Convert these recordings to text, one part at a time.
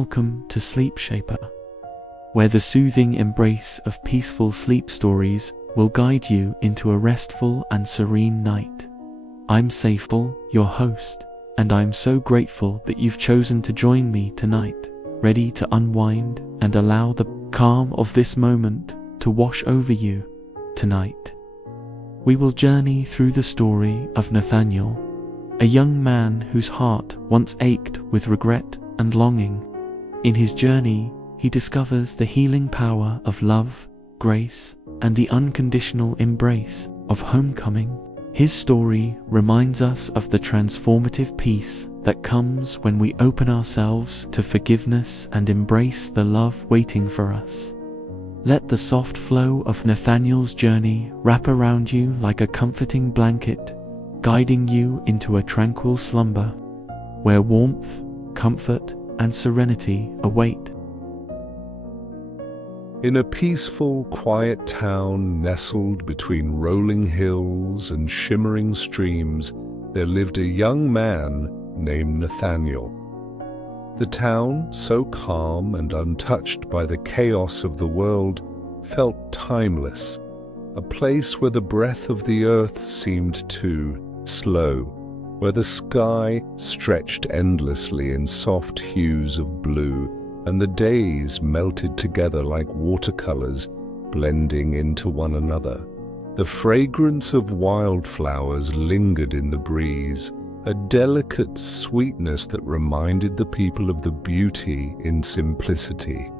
Welcome to Sleep Shaper, where the soothing embrace of peaceful sleep stories will guide you into a restful and serene night. I'm Saiful, your host, and I'm so grateful that you've chosen to join me tonight, ready to unwind and allow the calm of this moment to wash over you. Tonight, we will journey through the story of Nathaniel, a young man whose heart once ached with regret and longing. In his journey, he discovers the healing power of love, grace, and the unconditional embrace of homecoming. His story reminds us of the transformative peace that comes when we open ourselves to forgiveness and embrace the love waiting for us. Let the soft flow of Nathaniel's journey wrap around you like a comforting blanket, guiding you into a tranquil slumber, where warmth, comfort, and serenity await. In a peaceful, quiet town nestled between rolling hills and shimmering streams, there lived a young man named Nathaniel. The town, so calm and untouched by the chaos of the world, felt timeless, a place where the breath of the earth seemed too slow, where the sky stretched endlessly in soft hues of blue, and the days melted together like watercolors, blending into one another. The fragrance of wildflowers lingered in the breeze, a delicate sweetness that reminded the people of the beauty in simplicity.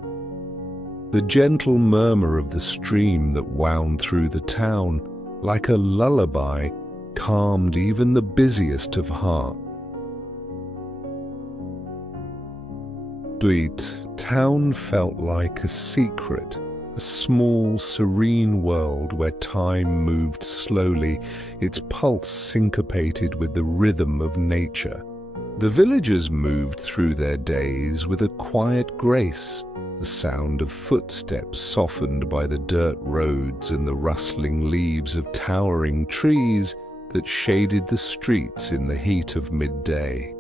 The gentle murmur of the stream that wound through the town, like a lullaby, calmed even the busiest of heart. The town felt like a secret, a small, serene world where time moved slowly, its pulse syncopated with the rhythm of nature. The villagers moved through their days with a quiet grace, the sound of footsteps softened by the dirt roads and the rustling leaves of towering trees that shaded the streets in the heat of midday.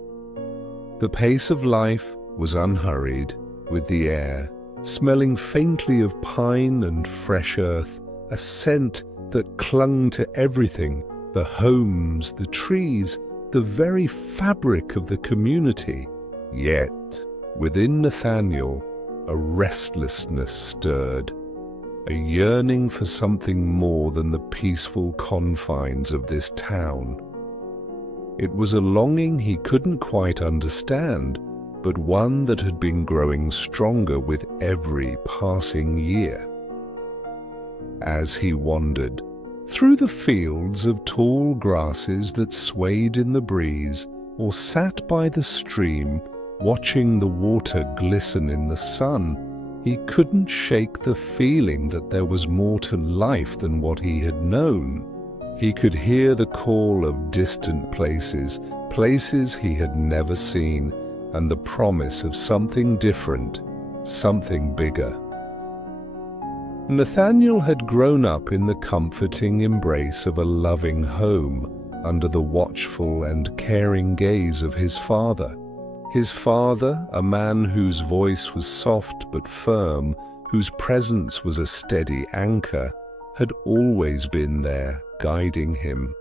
The pace of life was unhurried, with the air smelling faintly of pine and fresh earth, a scent that clung to everything, the homes, the trees, the very fabric of the community. Yet, within Nathaniel, a restlessness stirred, a yearning for something more than the peaceful confines of this town. It was a longing he couldn't quite understand, but one that had been growing stronger with every passing year. As he wandered through the fields of tall grasses that swayed in the breeze, or sat by the stream, watching the water glisten in the sun, he couldn't shake the feeling that there was more to life than what he had known. He could hear the call of distant places, places he had never seen, and the promise of something different, something bigger. Nathaniel had grown up in the comforting embrace of a loving home, under the watchful and caring gaze of his father. His father, a man whose voice was soft but firm, whose presence was a steady anchor, had always been there, guiding him.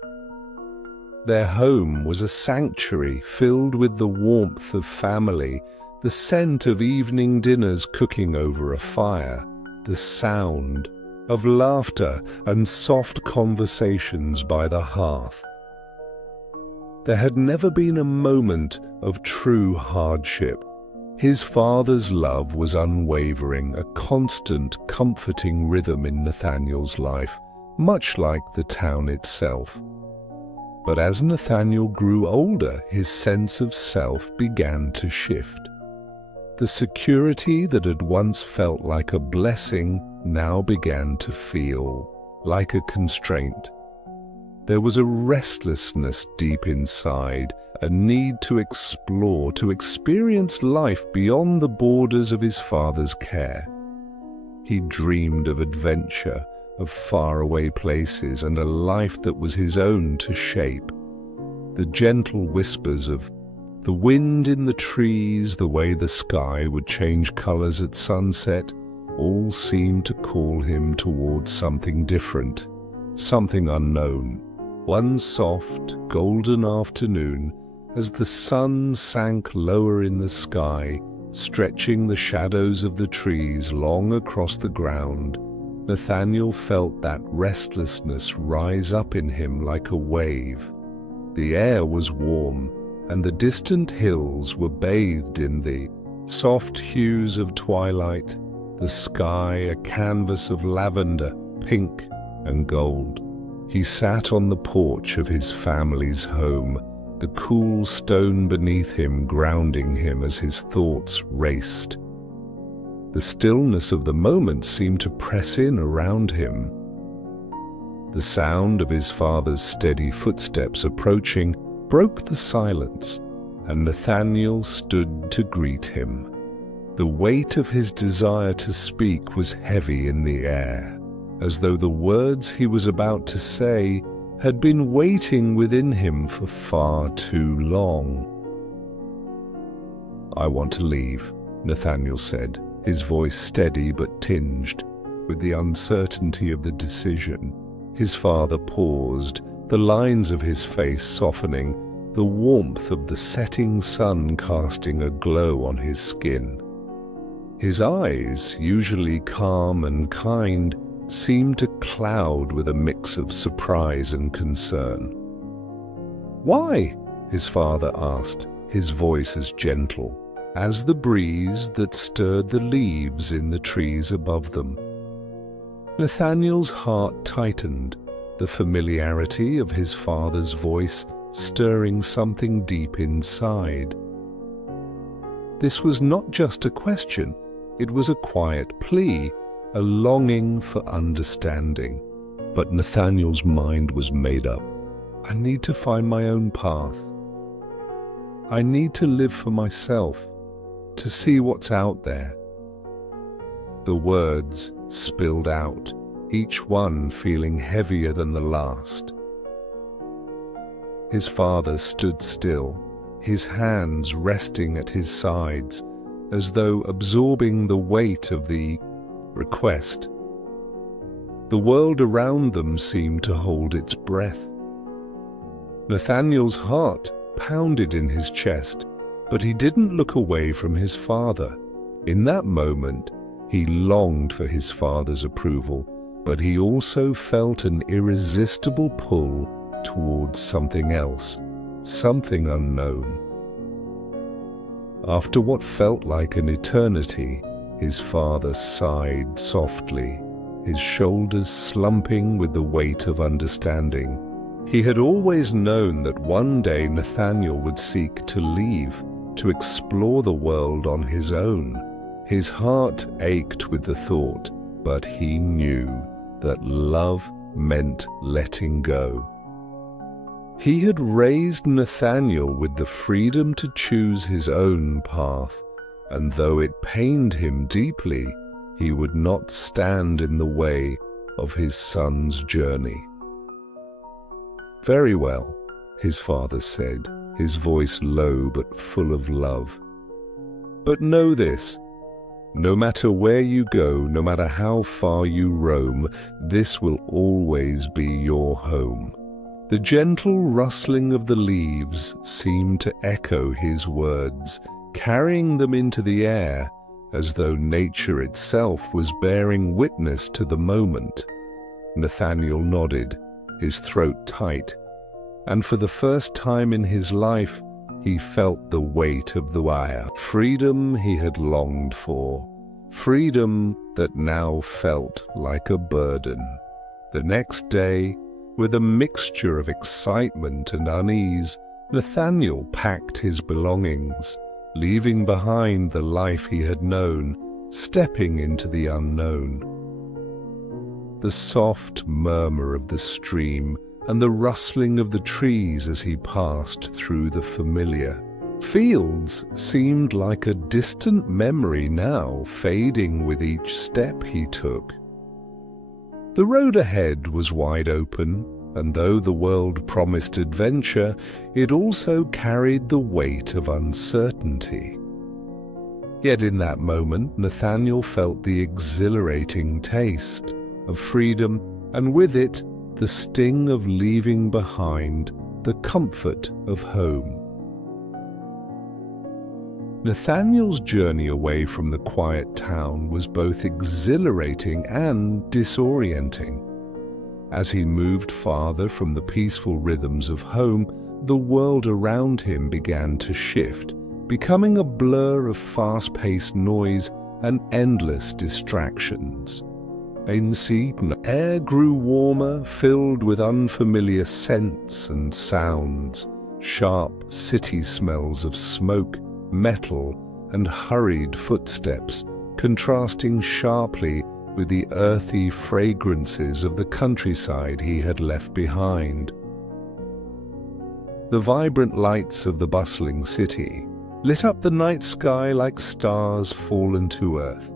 Their home was a sanctuary filled with the warmth of family, the scent of evening dinners cooking over a fire, the sound of laughter and soft conversations by the hearth. There had never been a moment of true hardship. His father's love was unwavering, a constant, comforting rhythm in Nathaniel's life, much like the town itself. But as Nathaniel grew older, his sense of self began to shift. The security that had once felt like a blessing now began to feel like a constraint. There was a restlessness deep inside, a need to explore, to experience life beyond the borders of his father's care. He dreamed of adventure, of faraway places, and a life that was his own to shape. The gentle whispers of The wind in the trees, the way the sky would change colors at sunset, all seemed to call him towards something different, something unknown. One soft, golden afternoon, as the sun sank lower in the sky, stretching the shadows of the trees long across the ground, Nathaniel felt that restlessness rise up in him like a wave. The air was warm, and the distant hills were bathed in the soft hues of twilight, the sky a canvas of lavender, pink, and gold. He sat on the porch of his family's home, the cool stone beneath him grounding him as his thoughts raced. The stillness of the moment seemed to press in around him. The sound of his father's steady footsteps approaching broke the silence, and Nathaniel stood to greet him. The weight of his desire to speak was heavy in the air, as though the words he was about to say had been waiting within him for far too long. "I want to leave," Nathaniel said, his voice steady but tinged with the uncertainty of the decision. His father paused, the lines of his face softening, the warmth of the setting sun casting a glow on his skin. His eyes, usually calm and kind, seemed to cloud with a mix of surprise and concern. "Why?" his father asked, his voice as gentle as the breeze that stirred the leaves in the trees above them. Nathaniel's heart tightened, the familiarity of his father's voice stirring something deep inside. This was not just a question, it was a quiet plea, a longing for understanding. But Nathaniel's mind was made up. "I need to find my own path. I need to live for myself, to see what's out there." The words spilled out, each one feeling heavier than the last. His father stood still, his hands resting at his sides, as though absorbing the weight of the request. The world around them seemed to hold its breath. Nathaniel's heart pounded in his chest, but he didn't look away from his father. In that moment, he longed for his father's approval, but he also felt an irresistible pull towards something else, something unknown. After what felt like an eternity, his father sighed softly, his shoulders slumping with the weight of understanding. He had always known that one day Nathaniel would seek to leave, to explore the world on his own. His heart ached with the thought, but he knew that love meant letting go. He had raised Nathaniel with the freedom to choose his own path, and though it pained him deeply, he would not stand in the way of his son's journey. "Very well," his father said, his voice low but full of love. "But know this, no matter where you go, no matter how far you roam, this will always be your home." The gentle rustling of the leaves seemed to echo his words, carrying them into the air, as though nature itself was bearing witness to the moment. Nathaniel nodded, his throat tight, and for the first time in his life, he felt the weight of the wire. Freedom he had longed for, freedom that now felt like a burden. The next day, with a mixture of excitement and unease, Nathaniel packed his belongings, leaving behind the life he had known, stepping into the unknown. The soft murmur of the stream and the rustling of the trees as he passed through the familiar fields seemed like a distant memory now, fading with each step he took. The road ahead was wide open, and though the world promised adventure, it also carried the weight of uncertainty. Yet in that moment, Nathaniel felt the exhilarating taste of freedom, and with it, the sting of leaving behind the comfort of home. Nathaniel's journey away from the quiet town was both exhilarating and disorienting. As he moved farther from the peaceful rhythms of home, the world around him began to shift, becoming a blur of fast-paced noise and endless distractions. The air grew warmer, filled with unfamiliar scents and sounds, sharp city smells of smoke, metal, and hurried footsteps, contrasting sharply with the earthy fragrances of the countryside he had left behind. The vibrant lights of the bustling city lit up the night sky like stars fallen to earth.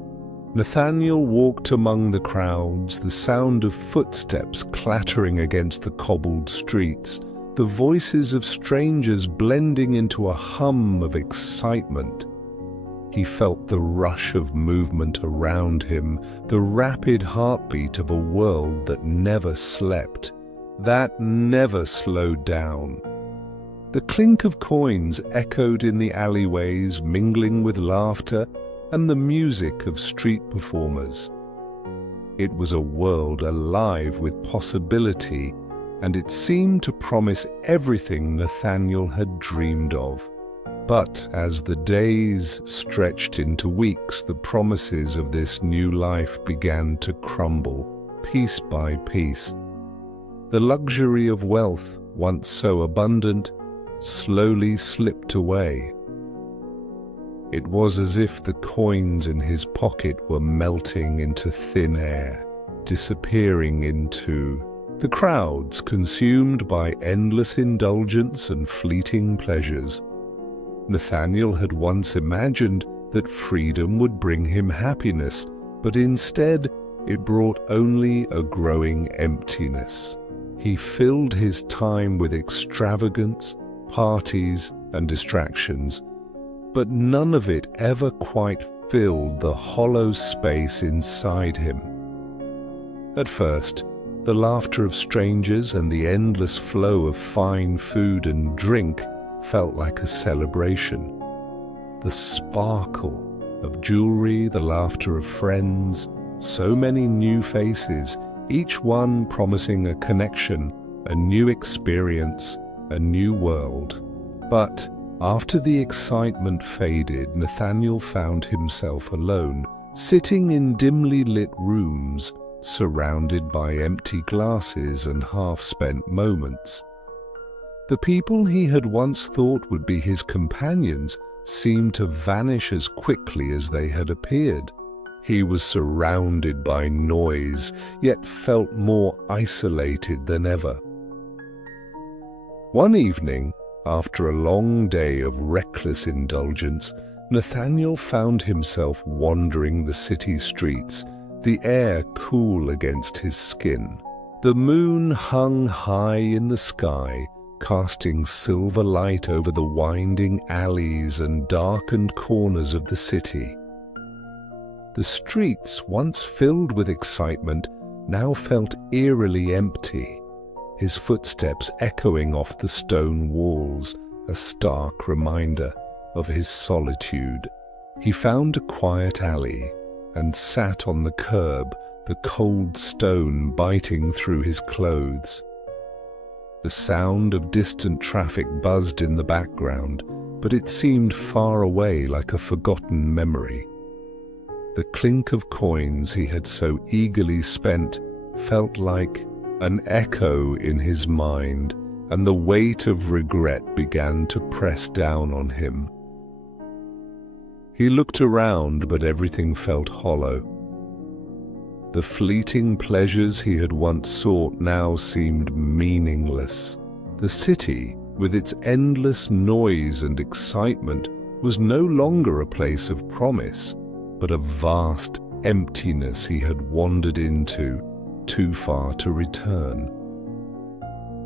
Nathaniel walked among the crowds, the sound of footsteps clattering against the cobbled streets, the voices of strangers blending into a hum of excitement. He felt the rush of movement around him, the rapid heartbeat of a world that never slept, that never slowed down. The clink of coins echoed in the alleyways, mingling with laughter and the music of street performers. It was a world alive with possibility, and it seemed to promise everything Nathaniel had dreamed of. But as the days stretched into weeks, the promises of this new life began to crumble, piece by piece. The luxury of wealth, once so abundant, slowly slipped away. It was as if the coins in his pocket were melting into thin air, disappearing into the crowds, consumed by endless indulgence and fleeting pleasures. Nathaniel had once imagined that freedom would bring him happiness, but instead it brought only a growing emptiness. He filled his time with extravagance, parties, and distractions, but none of it ever quite filled the hollow space inside him. At first, the laughter of strangers and the endless flow of fine food and drink felt like a celebration. The sparkle of jewelry, the laughter of friends, so many new faces, each one promising a connection, a new experience, a new world. But after the excitement faded, Nathaniel found himself alone, sitting in dimly lit rooms, surrounded by empty glasses and half-spent moments. The people he had once thought would be his companions seemed to vanish as quickly as they had appeared. He was surrounded by noise, yet felt more isolated than ever. One evening, after a long day of reckless indulgence, Nathaniel found himself wandering the city streets, the air cool against his skin. The moon hung high in the sky, casting silver light over the winding alleys and darkened corners of the city. The streets, once filled with excitement, now felt eerily empty, his footsteps echoing off the stone walls, a stark reminder of his solitude. He found a quiet alley and sat on the curb, the cold stone biting through his clothes. The sound of distant traffic buzzed in the background, but it seemed far away, like a forgotten memory. The clink of coins he had so eagerly spent felt like an echo in his mind, and the weight of regret began to press down on him. He looked around, but everything felt hollow. The fleeting pleasures he had once sought now seemed meaningless. The city, with its endless noise and excitement, was no longer a place of promise, but a vast emptiness he had wandered into, too far to return.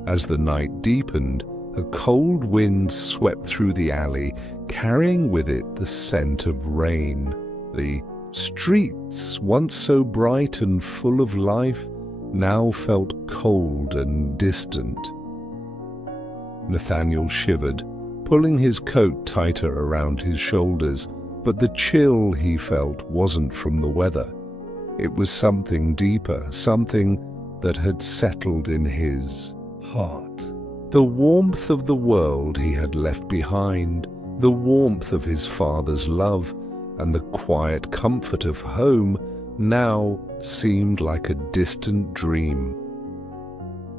As the night deepened, a cold wind swept through the alley, carrying with it the scent of rain. The streets, once so bright and full of life, now felt cold and distant. Nathaniel shivered, pulling his coat tighter around his shoulders, but the chill he felt wasn't from the weather. It was something deeper, something that had settled in his heart. The warmth of the world he had left behind, the warmth of his father's love, and the quiet comfort of home now seemed like a distant dream.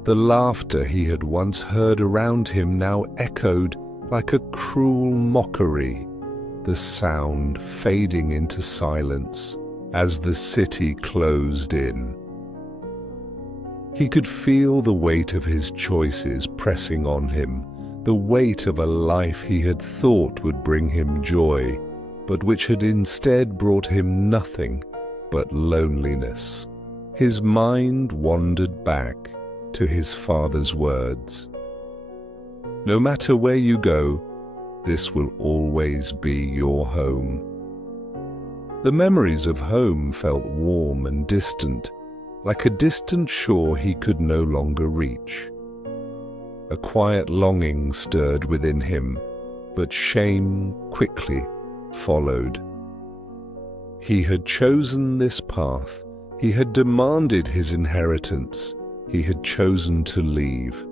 The laughter he had once heard around him now echoed like a cruel mockery, the sound fading into silence as the city closed in. He could feel the weight of his choices pressing on him, the weight of a life he had thought would bring him joy, but which had instead brought him nothing but loneliness. His mind wandered back to his father's words. "No matter where you go, this will always be your home." The memories of home felt warm and distant, like a distant shore he could no longer reach. A quiet longing stirred within him, but shame quickly followed. He had chosen this path, he had demanded his inheritance, he had chosen to leave.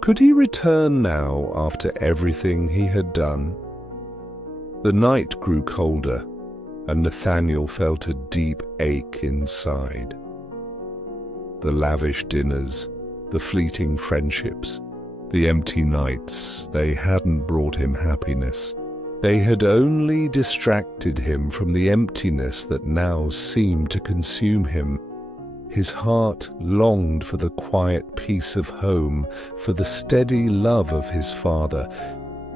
Could he return now after everything he had done? The night grew colder, and Nathaniel felt a deep ache inside. The lavish dinners, the fleeting friendships, the empty nights, they hadn't brought him happiness. They had only distracted him from the emptiness that now seemed to consume him. His heart longed for the quiet peace of home, for the steady love of his father,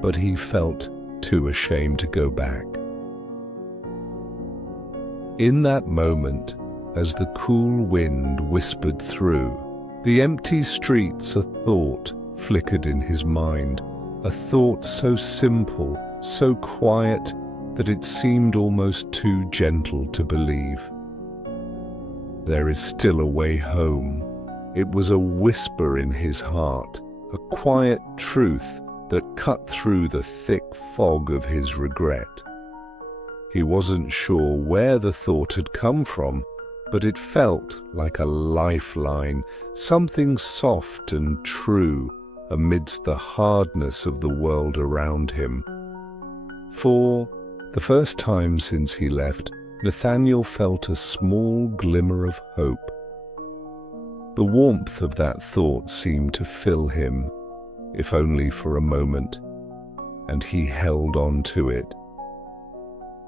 but he felt too ashamed to go back. In that moment, as the cool wind whispered through the empty streets, a thought flickered in his mind, a thought so simple, so quiet, that it seemed almost too gentle to believe. There is still a way home. It was a whisper in his heart, a quiet truth that cut through the thick fog of his regret. He wasn't sure where the thought had come from, but it felt like a lifeline, something soft and true amidst the hardness of the world around him. For the first time since he left, Nathaniel felt a small glimmer of hope. The warmth of that thought seemed to fill him, if only for a moment, and he held on to it.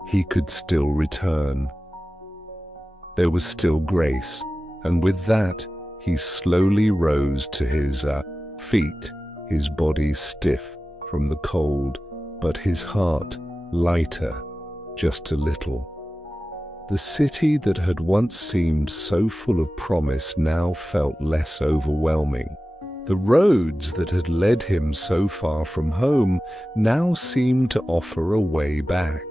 He could still return. There was still grace, and with that he slowly rose to his feet, his body stiff from the cold, but his heart lighter just a little. The city that had once seemed so full of promise now felt less overwhelming. The roads that had led him so far from home now seemed to offer a way back.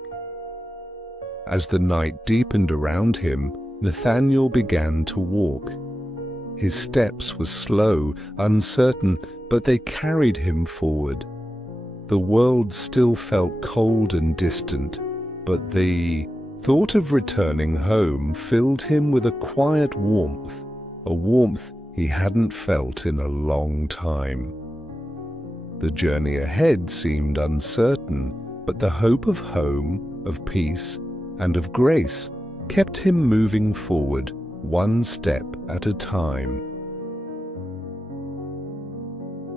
As the night deepened around him, Nathaniel began to walk. His steps were slow, uncertain, but they carried him forward. The world still felt cold and distant, but the thought of returning home filled him with a quiet warmth, a warmth he hadn't felt in a long time. The journey ahead seemed uncertain, but the hope of home, of peace, and of grace kept him moving forward, one step at a time.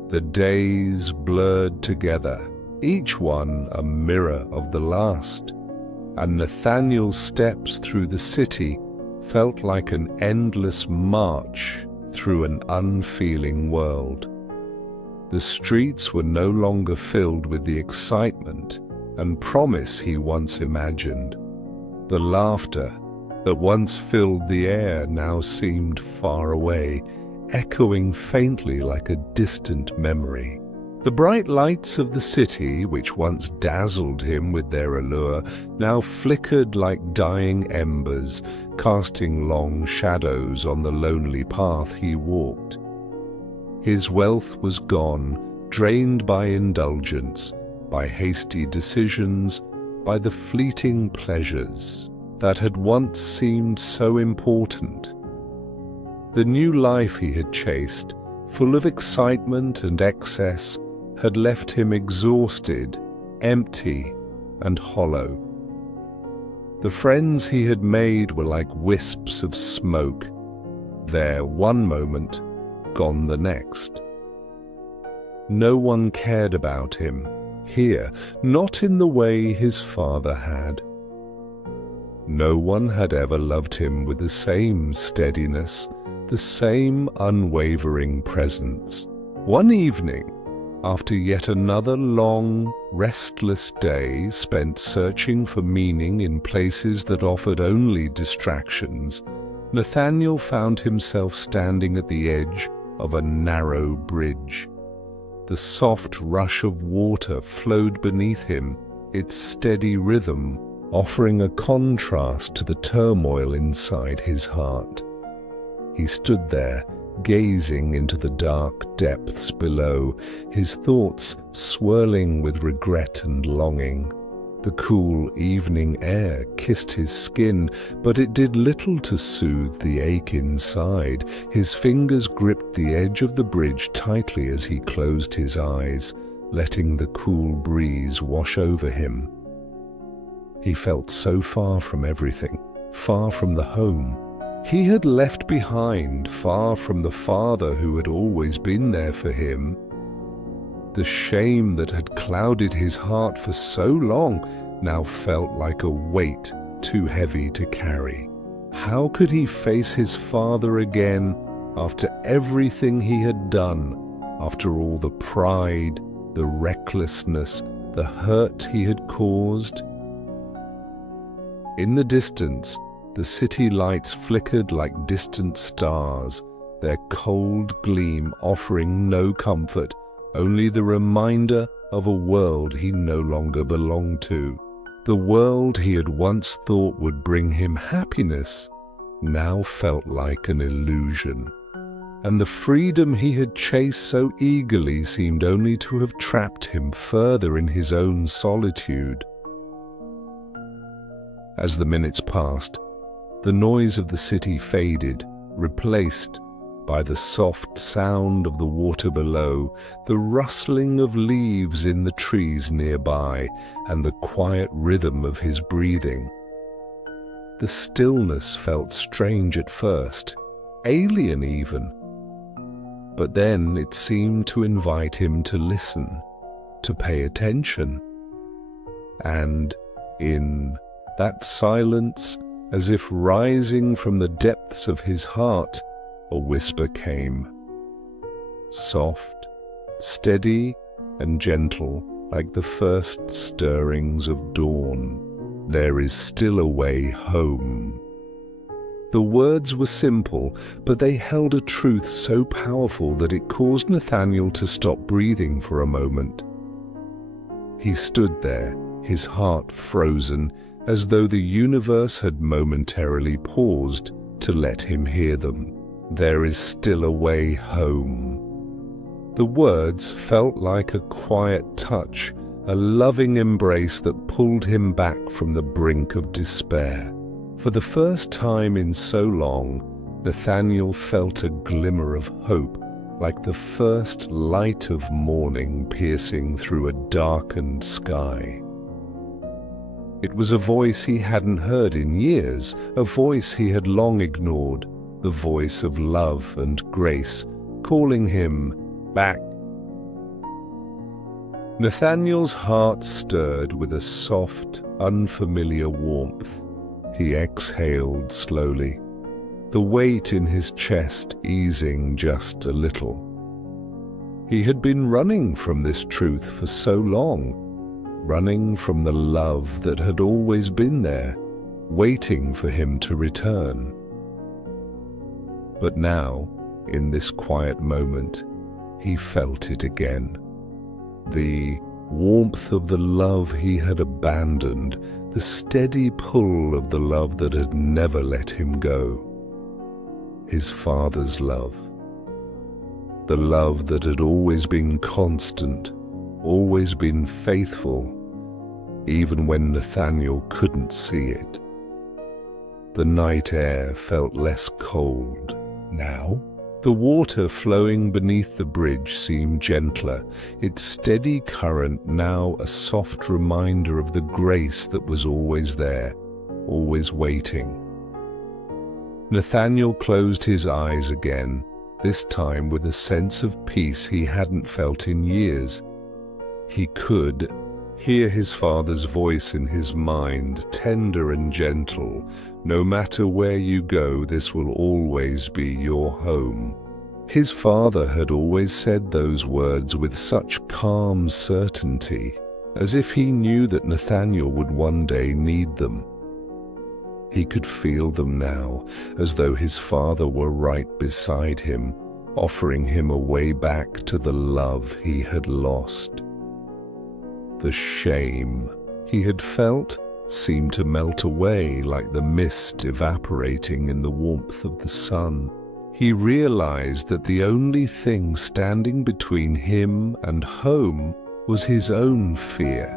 The days blurred together, each one a mirror of the last, and Nathaniel's steps through the city felt like an endless march through an unfeeling world. The streets were no longer filled with the excitement and promise he once imagined. The laughter that once filled the air now seemed far away. echoing faintly like a distant memory. The bright lights of the city, which once dazzled him with their allure, now flickered like dying embers, casting long shadows on the lonely path he walked. His wealth was gone, drained by indulgence, by hasty decisions, by the fleeting pleasures that had once seemed so important. The new life he had chased, full of excitement and excess, had left him exhausted, empty, and hollow. The friends he had made were like wisps of smoke, there one moment, gone the next. No one cared about him, here, not in the way his father had. No one had ever loved him with the same steadiness, the same unwavering presence. One evening, after yet another long, restless day spent searching for meaning in places that offered only distractions, Nathaniel found himself standing at the edge of a narrow bridge. The soft rush of water flowed beneath him, its steady rhythm offering a contrast to the turmoil inside his heart. He stood there, gazing into the dark depths below, his thoughts swirling with regret and longing. The cool evening air kissed his skin, but it did little to soothe the ache inside. His fingers gripped the edge of the bridge tightly as he closed his eyes, letting the cool breeze wash over him. He felt so far from everything, far from the home he had left behind, far from the father who had always been there for him. The shame that had clouded his heart for so long now felt like a weight too heavy to carry. How could he face his father again after everything he had done, after all the pride, the recklessness, the hurt he had caused? In the distance, the city lights flickered like distant stars, their cold gleam offering no comfort, only the reminder of a world he no longer belonged to. The world he had once thought would bring him happiness now felt like an illusion, and the freedom he had chased so eagerly seemed only to have trapped him further in his own solitude. As the minutes passed, the noise of the city faded, replaced by the soft sound of the water below, the rustling of leaves in the trees nearby, and the quiet rhythm of his breathing. The stillness felt strange at first, alien even, but then it seemed to invite him to listen, to pay attention. And in that silence, as if rising from the depths of his heart, a whisper came, soft, steady, and gentle, like the first stirrings of dawn. There is still a way home. The words were simple, but they held a truth so powerful that it caused Nathaniel to stop breathing for a moment. He stood there, his heart frozen, as though the universe had momentarily paused to let him hear them. There is still a way home. The words felt like a quiet touch, a loving embrace that pulled him back from the brink of despair. For the first time in so long, Nathaniel felt a glimmer of hope, like the first light of morning piercing through a darkened sky. It was a voice he hadn't heard in years, a voice he had long ignored, the voice of love and grace, calling him back. Nathaniel's heart stirred with a soft, unfamiliar warmth. He exhaled slowly, the weight in his chest easing just a little. He had been running from this truth for so long, running from the love that had always been there, waiting for him to return. But now, in this quiet moment, he felt it again. The warmth of the love he had abandoned, the steady pull of the love that had never let him go. His father's love. The love that had always been constant, always been faithful, even when Nathaniel couldn't see it. The night air felt less cold now. The water flowing beneath the bridge seemed gentler, its steady current now a soft reminder of the grace that was always there, always waiting. Nathaniel closed his eyes again, this time with a sense of peace he hadn't felt in years. He could hear his father's voice in his mind, tender and gentle. No matter where you go, this will always be your home. His father had always said those words with such calm certainty, as if he knew that Nathaniel would one day need them. He could feel them now, as though his father were right beside him, offering him a way back to the love he had lost. The shame he had felt seemed to melt away like the mist evaporating in the warmth of the sun. He realized that the only thing standing between him and home was his own fear.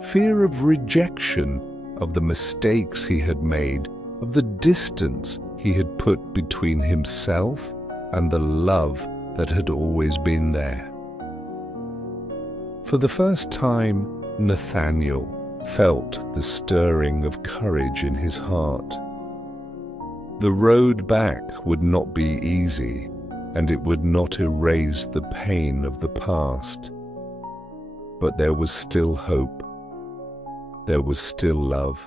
Fear of rejection, of the mistakes he had made, of the distance he had put between himself and the love that had always been there. For the first time, Nathaniel felt the stirring of courage in his heart. The road back would not be easy, and it would not erase the pain of the past. But there was still hope. There was still love.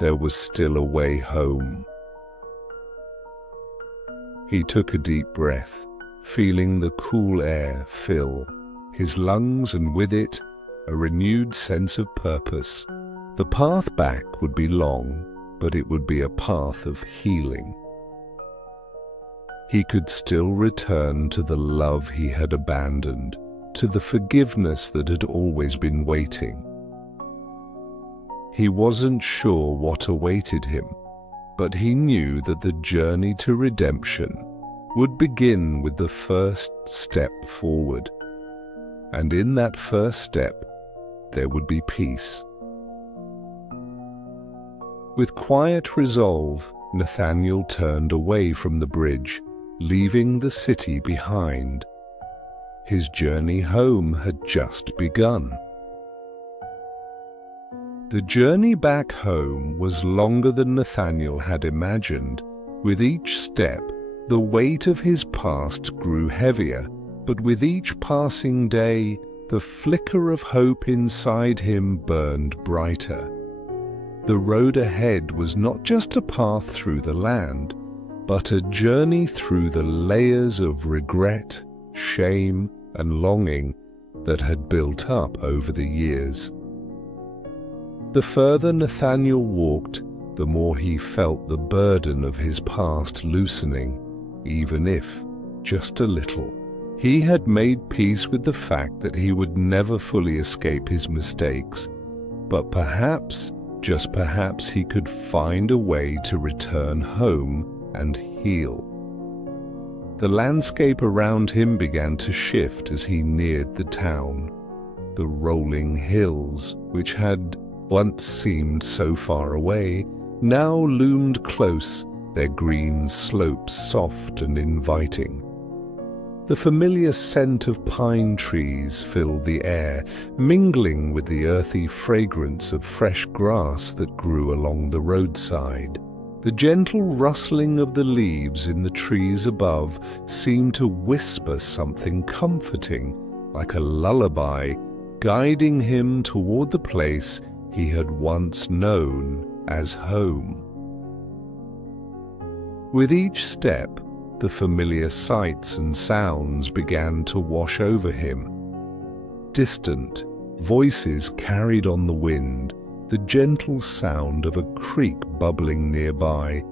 There was still a way home. He took a deep breath, feeling the cool air fill his lungs, and with it, a renewed sense of purpose. The path back would be long, but it would be a path of healing. He could still return to the love he had abandoned, to the forgiveness that had always been waiting. He wasn't sure what awaited him, but he knew that the journey to redemption would begin with the first step forward. And in that first step, there would be peace. With quiet resolve, Nathaniel turned away from the bridge, leaving the city behind. His journey home had just begun. The journey back home was longer than Nathaniel had imagined. With each step, the weight of his past grew heavier, but with each passing day, the flicker of hope inside him burned brighter. The road ahead was not just a path through the land, but a journey through the layers of regret, shame, and longing that had built up over the years. The further Nathaniel walked, the more he felt the burden of his past loosening, even if just a little. He had made peace with the fact that he would never fully escape his mistakes, but perhaps, just perhaps, he could find a way to return home and heal. The landscape around him began to shift as he neared the town. The rolling hills, which had once seemed so far away, now loomed close, their green slopes soft and inviting. The familiar scent of pine trees filled the air, mingling with the earthy fragrance of fresh grass that grew along the roadside. The gentle rustling of the leaves in the trees above seemed to whisper something comforting, like a lullaby, guiding him toward the place he had once known as home. With each step, the familiar sights and sounds began to wash over him. Distant voices carried on the wind, the gentle sound of a creek bubbling nearby,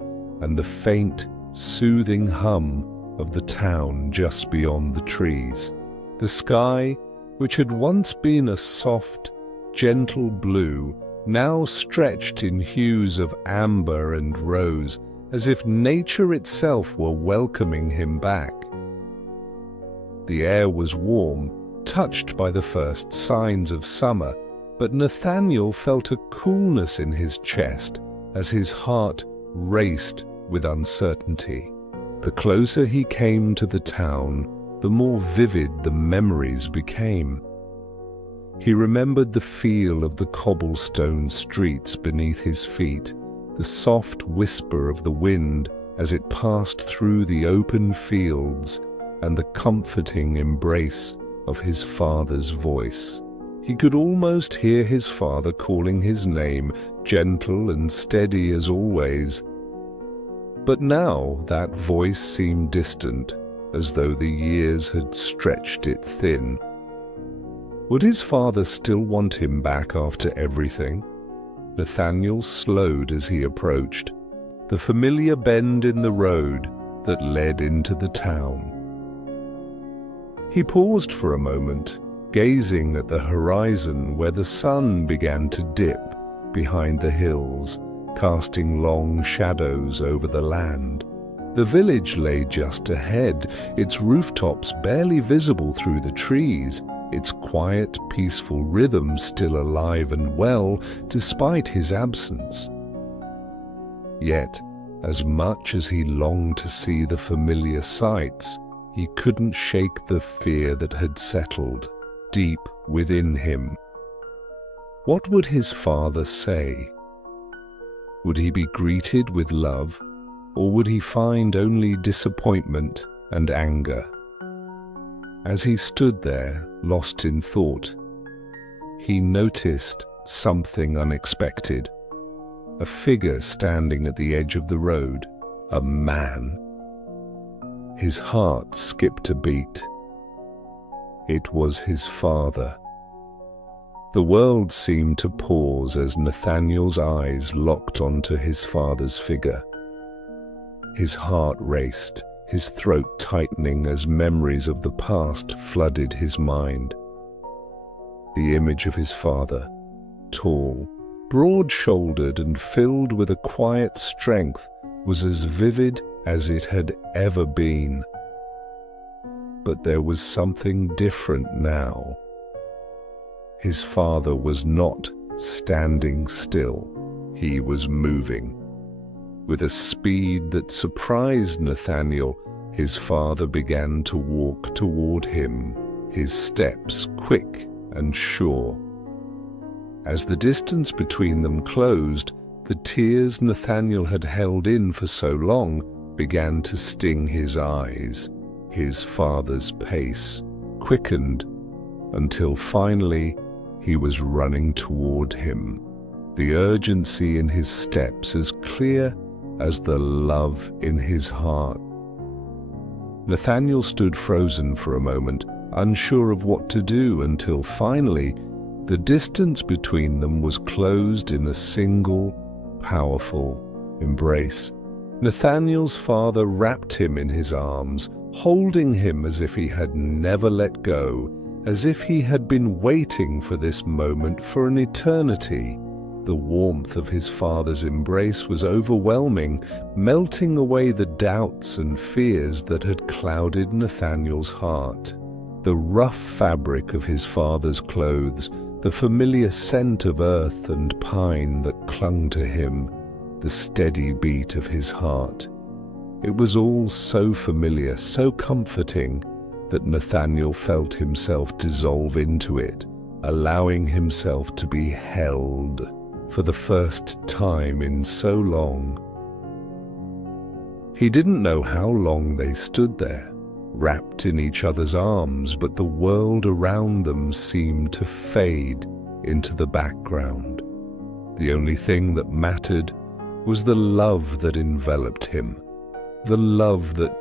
and the faint, soothing hum of the town just beyond the trees. The sky, which had once been a soft, gentle blue, now stretched in hues of amber and rose, as if nature itself were welcoming him back. The air was warm, touched by the first signs of summer, but Nathaniel felt a coolness in his chest as his heart raced with uncertainty. The closer he came to the town, the more vivid the memories became. He remembered the feel of the cobblestone streets beneath his feet, the soft whisper of the wind as it passed through the open fields, and the comforting embrace of his father's voice. He could almost hear his father calling his name, gentle and steady as always. But now that voice seemed distant, as though the years had stretched it thin. Would his father still want him back after everything? Nathaniel slowed as he approached the familiar bend in the road that led into the town. He paused for a moment, gazing at the horizon where the sun began to dip behind the hills, casting long shadows over the land. The village lay just ahead, its rooftops barely visible through the trees, its quiet, peaceful rhythm still alive and well despite his absence. Yet, as much as he longed to see the familiar sights, he couldn't shake the fear that had settled deep within him. What would his father say? Would he be greeted with love, or would he find only disappointment and anger? As he stood there, lost in thought, he noticed something unexpected. A figure standing at the edge of the road, a man. His heart skipped a beat. It was his father. The world seemed to pause as Nathaniel's eyes locked onto his father's figure. His heart raced, his throat tightening as memories of the past flooded his mind. The image of his father, tall, broad-shouldered and filled with a quiet strength, was as vivid as it had ever been. But there was something different now. His father was not standing still. He was moving. With a speed that surprised Nathaniel, his father began to walk toward him, his steps quick and sure. As the distance between them closed, the tears Nathaniel had held in for so long began to sting his eyes. His father's pace quickened until finally he was running toward him, the urgency in his steps as clear as the love in his heart. Nathaniel stood frozen for a moment, unsure of what to do, until finally the distance between them was closed in a single, powerful embrace. Nathaniel's father wrapped him in his arms, holding him as if he had never let go, as if he had been waiting for this moment for an eternity. The warmth of his father's embrace was overwhelming, melting away the doubts and fears that had clouded Nathaniel's heart. The rough fabric of his father's clothes, the familiar scent of earth and pine that clung to him, the steady beat of his heart. It was all so familiar, so comforting, that Nathaniel felt himself dissolve into it, allowing himself to be held for the first time in so long. He didn't know how long they stood there, wrapped in each other's arms, but the world around them seemed to fade into the background. The only thing that mattered was the love that enveloped him, the love that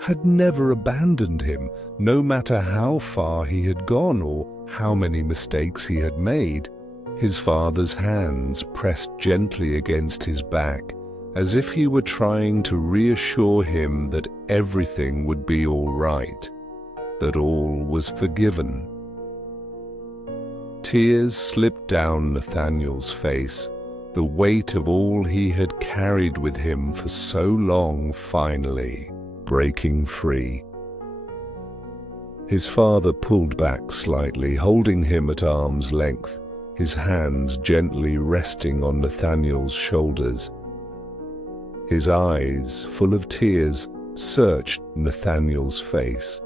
had never abandoned him, no matter how far he had gone or how many mistakes he had made. His father's hands pressed gently against his back, as if he were trying to reassure him that everything would be all right, that all was forgiven. Tears slipped down Nathaniel's face, the weight of all he had carried with him for so long finally breaking free. His father pulled back slightly, holding him at arm's length, his hands gently resting on Nathaniel's shoulders. His eyes, full of tears, searched Nathaniel's face.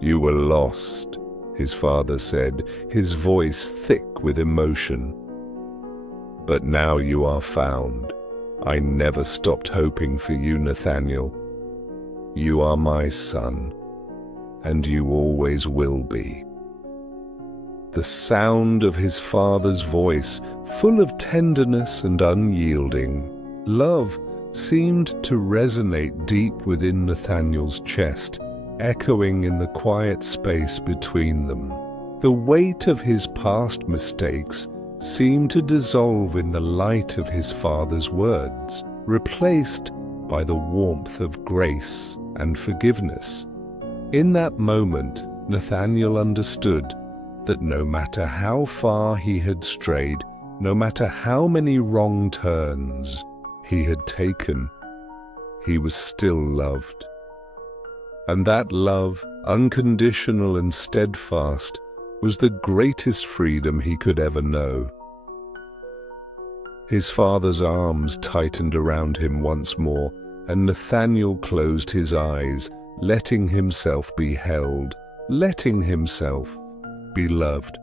"You were lost," his father said, his voice thick with emotion. "But now you are found. I never stopped hoping for you, Nathaniel. You are my son, and you always will be." The sound of his father's voice, full of tenderness and unyielding love, seemed to resonate deep within Nathaniel's chest, echoing in the quiet space between them. The weight of his past mistakes seemed to dissolve in the light of his father's words, replaced by the warmth of grace and forgiveness. In that moment, Nathaniel understood that no matter how far he had strayed, no matter how many wrong turns he had taken, he was still loved. And that love, unconditional and steadfast, was the greatest freedom he could ever know. His father's arms tightened around him once more, and Nathaniel closed his eyes, letting himself be held, letting himself be loved.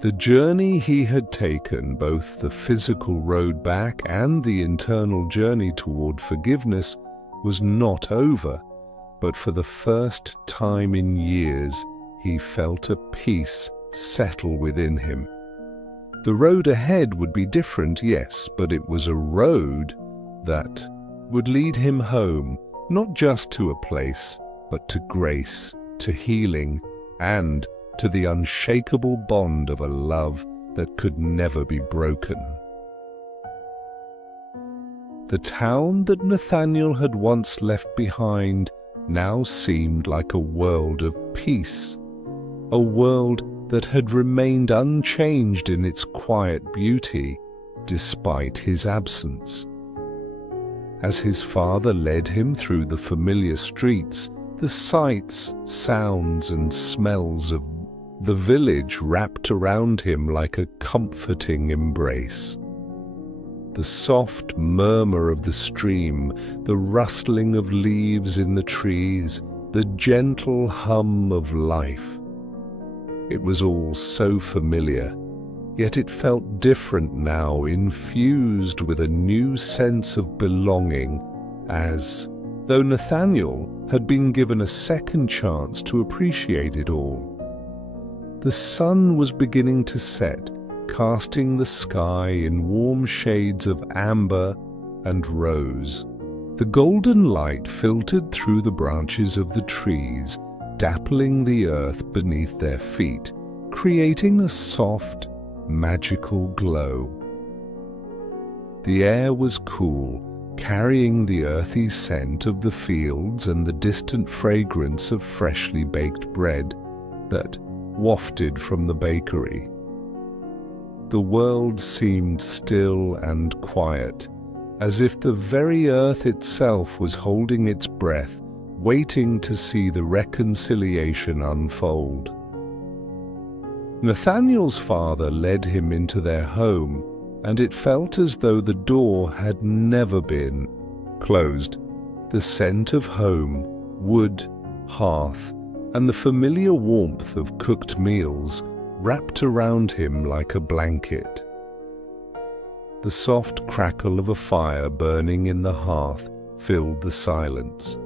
The journey he had taken, both the physical road back and the internal journey toward forgiveness, was not over, but for the first time in years, he felt a peace settle within him. The road ahead would be different, yes, but it was a road that would lead him home, not just to a place, but to grace, to healing, and to the unshakable bond of a love that could never be broken. The town that Nathaniel had once left behind now seemed like a world of peace, a world that had remained unchanged in its quiet beauty despite his absence. As his father led him through the familiar streets, the sights, sounds, and smells of the village wrapped around him like a comforting embrace. The soft murmur of the stream, the rustling of leaves in the trees, the gentle hum of life. It was all so familiar, yet it felt different now, infused with a new sense of belonging, as though Nathaniel had been given a second chance to appreciate it all. The sun was beginning to set, casting the sky in warm shades of amber and rose. The golden light filtered through the branches of the trees, dappling the earth beneath their feet, creating a soft, magical glow. The air was cool, carrying the earthy scent of the fields and the distant fragrance of freshly baked bread that wafted from the bakery. The world seemed still and quiet, as if the very earth itself was holding its breath, waiting to see the reconciliation unfold. Nathaniel's father led him into their home, and it felt as though the door had never been closed. The scent of home, wood, hearth, and the familiar warmth of cooked meals wrapped around him like a blanket. The soft crackle of a fire burning in the hearth filled the silence,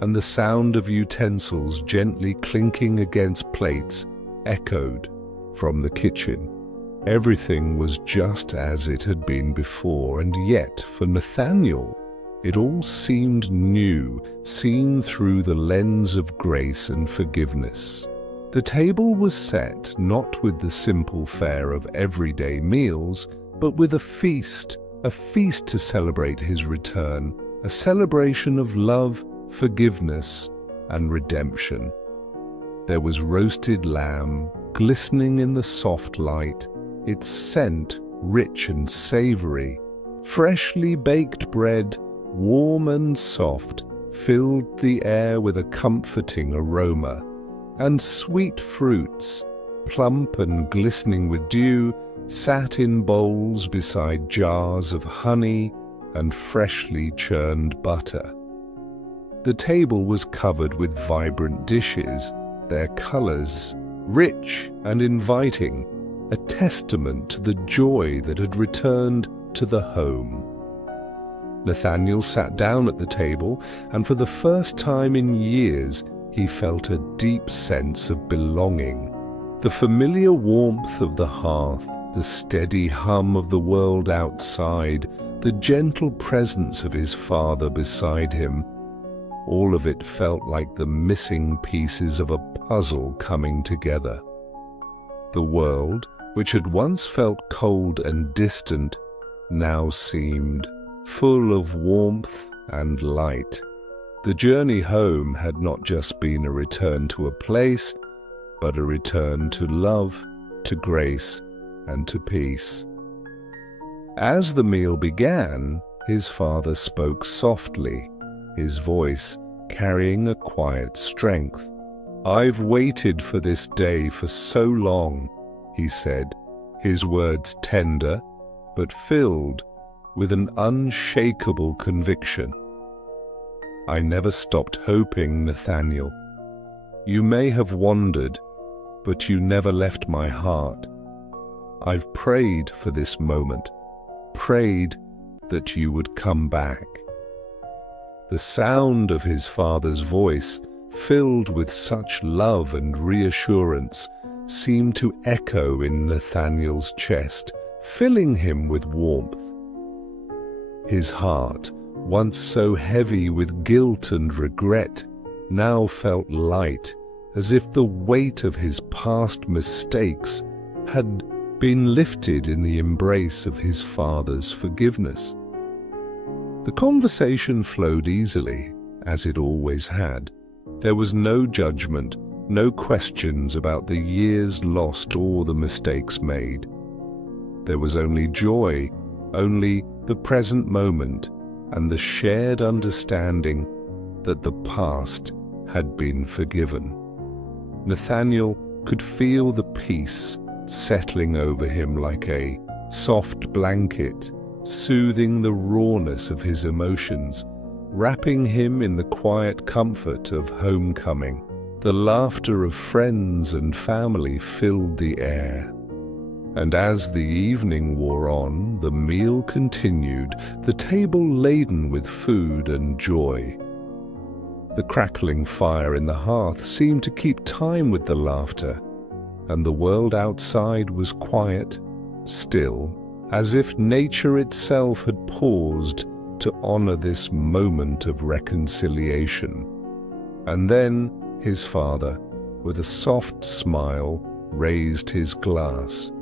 and the sound of utensils gently clinking against plates echoed from the kitchen. Everything was just as it had been before, and yet, for Nathaniel, it all seemed new, seen through the lens of grace and forgiveness. The table was set not with the simple fare of everyday meals, but with a feast a feast to celebrate his return, a celebration of love, forgiveness, and redemption. There was roasted lamb, glistening in the soft light, its scent rich and savory. Freshly baked bread, warm and soft, filled the air with a comforting aroma, and sweet fruits, plump and glistening with dew, sat in bowls beside jars of honey and freshly churned butter. The table was covered with vibrant dishes, their colors rich and inviting, a testament to the joy that had returned to the home. Nathaniel sat down at the table, and for the first time in years, he felt a deep sense of belonging. The familiar warmth of the hearth, the steady hum of the world outside, the gentle presence of his father beside him, all of it felt like the missing pieces of a puzzle coming together. The world, which had once felt cold and distant, now seemed full of warmth and light. The journey home had not just been a return to a place, but a return to love, to grace, and to peace. As the meal began, his father spoke softly, his voice carrying a quiet strength. "I've waited for this day for so long," he said, his words tender, but filled with an unshakable conviction. "I never stopped hoping, Nathaniel. You may have wandered, but you never left my heart. I've prayed for this moment, prayed that you would come back." The sound of his father's voice, filled with such love and reassurance, seemed to echo in Nathaniel's chest, filling him with warmth. His heart, once so heavy with guilt and regret, now felt light, as if the weight of his past mistakes had been lifted in the embrace of his father's forgiveness. The conversation flowed easily, as it always had. There was no judgment, no questions about the years lost or the mistakes made. There was only joy, only the present moment, and the shared understanding that the past had been forgiven. Nathaniel could feel the peace settling over him like a soft blanket, soothing the rawness of his emotions, wrapping him in the quiet comfort of homecoming. The laughter of friends and family filled the air. And as the evening wore on, the meal continued, the table laden with food and joy. The crackling fire in the hearth seemed to keep time with the laughter, and the world outside was quiet, still, as if nature itself had paused to honor this moment of reconciliation. And then his father, with a soft smile, raised his glass.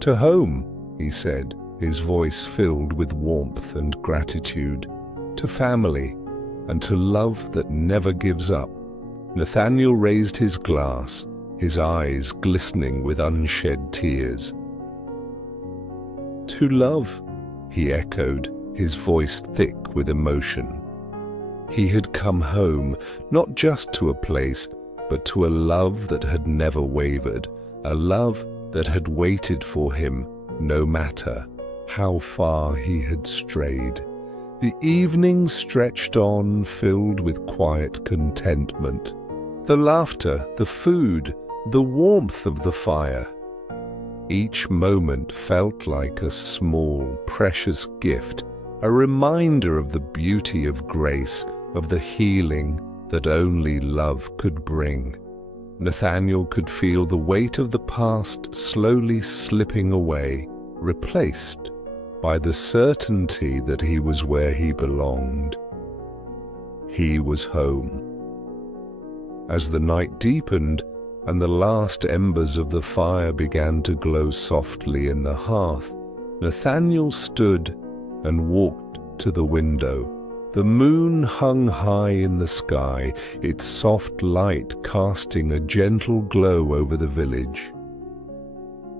"To home," he said, his voice filled with warmth and gratitude. "To family, and to love that never gives up." Nathaniel raised his glass, his eyes glistening with unshed tears. "To love," he echoed, his voice thick with emotion. He had come home, not just to a place, but to a love that had never wavered, a love that had waited for him no matter how far he had strayed. The evening stretched on, filled with quiet contentment. The laughter, the food, the warmth of the fire. Each moment felt like a small, precious gift, a reminder of the beauty of grace, of the healing that only love could bring. Nathaniel could feel the weight of the past slowly slipping away, replaced by the certainty that he was where he belonged. He was home. As the night deepened and the last embers of the fire began to glow softly in the hearth, Nathaniel stood and walked to the window. The moon hung high in the sky, its soft light casting a gentle glow over the village.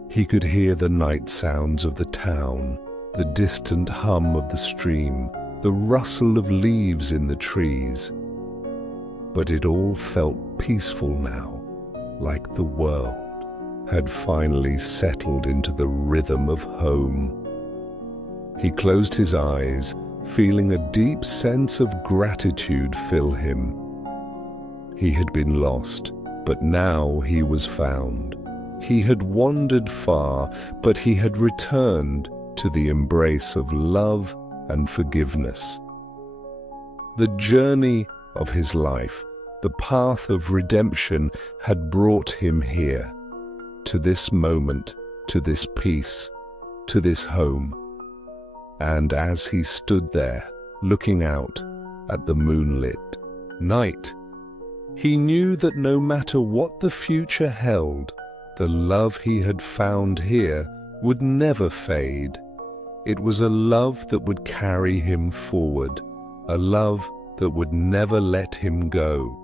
He could hear the night sounds of the town, the distant hum of the stream, the rustle of leaves in the trees. But it all felt peaceful now, like the world had finally settled into the rhythm of home. He closed his eyes, feeling a deep sense of gratitude fill him. He had been lost, but now he was found. He had wandered far, but he had returned to the embrace of love and forgiveness. The journey of his life, the path of redemption, had brought him here, to this moment, to this peace, to this home. And as he stood there, looking out at the moonlit night, he knew that no matter what the future held, the love he had found here would never fade. It was a love that would carry him forward, a love that would never let him go.